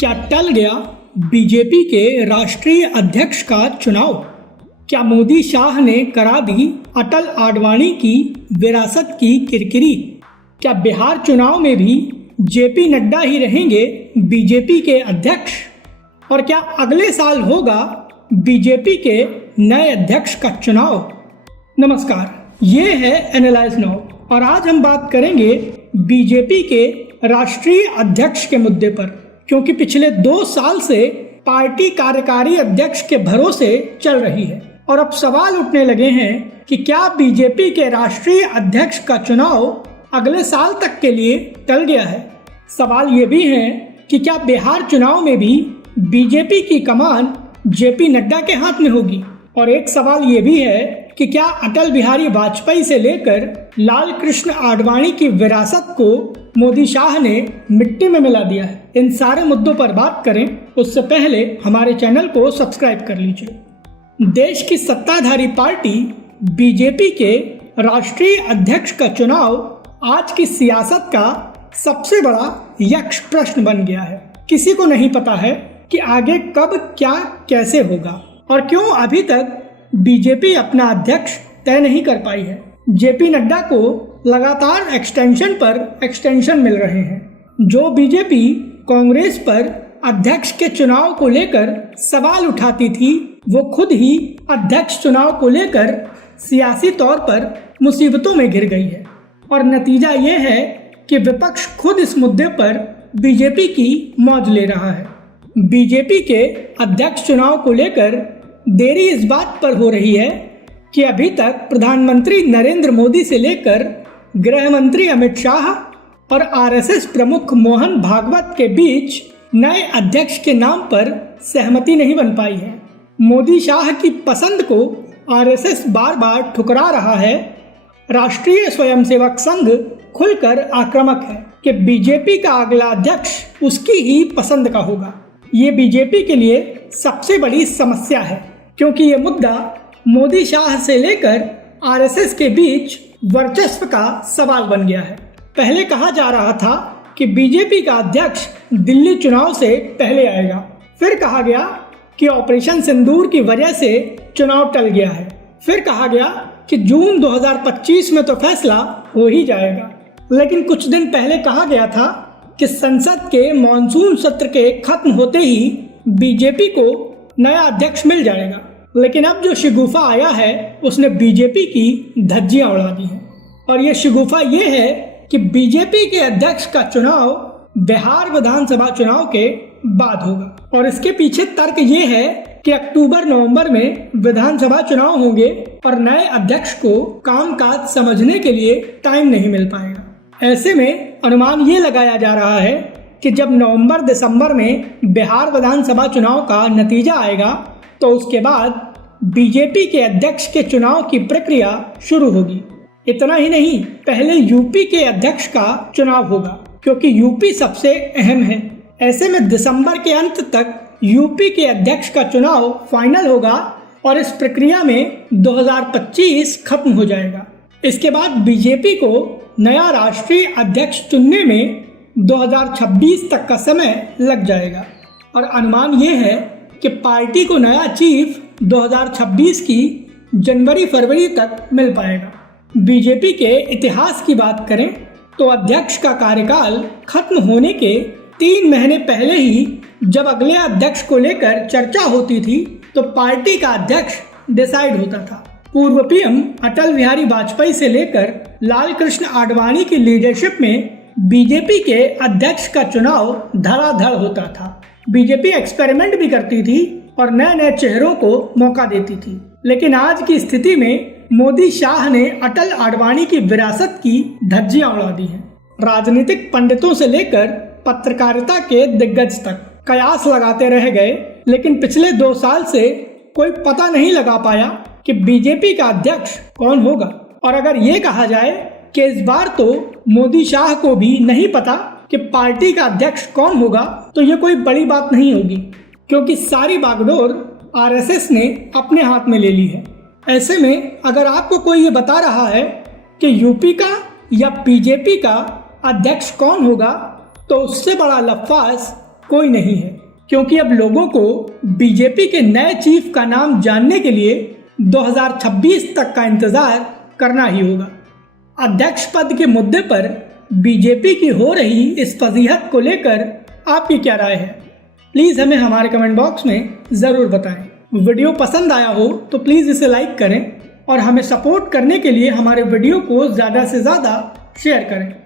क्या टल गया बीजेपी के राष्ट्रीय अध्यक्ष का चुनाव? क्या मोदी शाह ने करा दी अटल आडवाणी की विरासत की किरकिरी? क्या बिहार चुनाव में भी जेपी नड्डा ही रहेंगे बीजेपी के अध्यक्ष? और क्या अगले साल होगा बीजेपी के नए अध्यक्ष का चुनाव? नमस्कार, ये है एनालाइज नाउ और आज हम बात करेंगे बीजेपी के राष्ट्रीय अध्यक्ष के मुद्दे पर, क्योंकि पिछले 2 साल से पार्टी कार्यकारी अध्यक्ष के भरोसे चल रही है और अब सवाल उठने लगे हैं कि क्या बीजेपी के राष्ट्रीय अध्यक्ष का चुनाव अगले साल तक के लिए टल गया है। सवाल ये भी है कि क्या बिहार चुनाव में भी बीजेपी की कमान जेपी नड्डा के हाथ में होगी। और एक सवाल ये भी है कि क्या अटल बिहारी वाजपेयी से लेकर लाल कृष्ण आडवाणी की विरासत को मोदी शाह ने मिट्टी में मिला दिया है। इन सारे मुद्दों पर बात करें उससे पहले हमारे चैनल को सब्सक्राइब कर लीजिए। देश की सत्ताधारी पार्टी बीजेपी के राष्ट्रीय अध्यक्ष का चुनाव आज की सियासत का सबसे बड़ा यक्ष प्रश्न बन गया है। किसी को नहीं पता है कि आगे कब क्या कैसे होगा और क्यों अभी तक बीजेपी अपना अध्यक्ष तय नहीं कर पाई है। जेपी नड्डा को लगातार एक्सटेंशन पर एक्सटेंशन मिल रहे हैं। जो बीजेपी कांग्रेस पर अध्यक्ष के चुनाव को लेकर सवाल उठाती थी, वो खुद ही अध्यक्ष चुनाव को लेकर सियासी तौर पर मुसीबतों में घिर गई है। और नतीजा ये है कि विपक्ष खुद इस मुद्दे पर बीजेपी की मौज ले रहा है। बीजेपी के अध्यक्ष चुनाव को लेकर देरी इस बात पर हो रही है कि अभी तक प्रधानमंत्री नरेंद्र मोदी से लेकर गृह मंत्री अमित शाह और आरएसएस प्रमुख मोहन भागवत के बीच नए अध्यक्ष के नाम पर सहमति नहीं बन पाई है। मोदी शाह की पसंद को आरएसएस बार बार ठुकरा रहा है। राष्ट्रीय स्वयंसेवक संघ खुलकर आक्रामक है कि बीजेपी का अगला अध्यक्ष उसकी ही पसंद का होगा। ये बीजेपी के लिए सबसे बड़ी समस्या है, क्योंकि ये मुद्दा मोदी शाह से लेकर आरएसएस के बीच वर्चस्व का सवाल बन गया है। पहले कहा जा रहा था कि बीजेपी का अध्यक्ष दिल्ली चुनाव से पहले आएगा। फिर कहा गया कि ऑपरेशन सिंदूर की वजह से चुनाव टल गया है। फिर कहा गया कि जून 2025 में तो फैसला हो ही जाएगा। लेकिन कुछ दिन पहले कहा गया था कि संसद के मॉनसून सत्र के खत्म होते ही बीजेपी को नया अध्यक्ष मिल जाएगा। लेकिन अब जो शगुफा आया है उसने बीजेपी की धज्जियां उड़ा दी हैं। और ये शगुफा ये है कि बीजेपी के अध्यक्ष का चुनाव बिहार विधानसभा चुनाव के बाद होगा। और इसके पीछे तर्क ये है कि अक्टूबर-नवंबर में विधानसभा चुनाव होंगे और नए अध्यक्ष को कामकाज समझने के लिए टाइम नहीं मिल पाएगा। ऐसे में अनुमान ये लगाया जा रहा है कि जब नवंबर-दिसंबर में बिहार विधानसभा चुनाव का नतीजा आएगा तो उसके बाद बीजेपी के अध्यक्ष के चुनाव की प्रक्रिया शुरू होगी। इतना ही नहीं, पहले यूपी के अध्यक्ष का चुनाव होगा, क्योंकि यूपी सबसे अहम है। ऐसे में दिसंबर के अंत तक यूपी के अध्यक्ष का चुनाव फाइनल होगा और इस प्रक्रिया में 2025 खत्म हो जाएगा। इसके बाद बीजेपी को नया राष्ट्रीय अध्यक्ष चुनने में 2026 तक का समय लग जाएगा। और अनुमान ये है कि पार्टी को नया चीफ 2026 की जनवरी-फरवरी तक मिल पाएगा। बीजेपी के इतिहास की बात करें तो अध्यक्ष का कार्यकाल खत्म होने के 3 महीने पहले ही जब अगले अध्यक्ष को लेकर चर्चा होती थी तो पार्टी का अध्यक्ष डिसाइड होता था। पूर्व पीएम अटल बिहारी वाजपेयी से लेकर लाल कृष्ण आडवाणी की लीडरशिप में बीजेपी के अध्यक्ष का चुनाव धड़ाधड़ होता था। बीजेपी एक्सपेरिमेंट भी करती थी और नए नए चेहरों को मौका देती थी। लेकिन आज की स्थिति में मोदी शाह ने अटल आडवाणी की विरासत की धज्जियां उड़ा दी हैं। राजनीतिक पंडितों से लेकर पत्रकारिता के दिग्गज तक कयास लगाते रह गए, लेकिन पिछले 2 साल से कोई पता नहीं लगा पाया कि बीजेपी का अध्यक्ष कौन होगा। और अगर ये कहा जाए कि इस बार तो मोदी शाह को भी नहीं पता कि पार्टी का अध्यक्ष कौन होगा, तो ये कोई बड़ी बात नहीं होगी, क्योंकि सारी बागडोर आरएसएस ने अपने हाथ में ले ली है। ऐसे में अगर आपको कोई ये बता रहा है कि यूपी का या बीजेपी का अध्यक्ष कौन होगा, तो उससे बड़ा लफास कोई नहीं है, क्योंकि अब लोगों को बीजेपी के नए चीफ का नाम जानने के लिए 2026 तक का इंतजार करना ही होगा। अध्यक्ष पद के मुद्दे पर बीजेपी की हो रही इस फजीहत को लेकर आपकी क्या राय है? प्लीज़ हमें हमारे कमेंट बॉक्स में ज़रूर बताएं। वीडियो पसंद आया हो तो प्लीज़ इसे लाइक करें और हमें सपोर्ट करने के लिए हमारे वीडियो को ज़्यादा से ज़्यादा शेयर करें।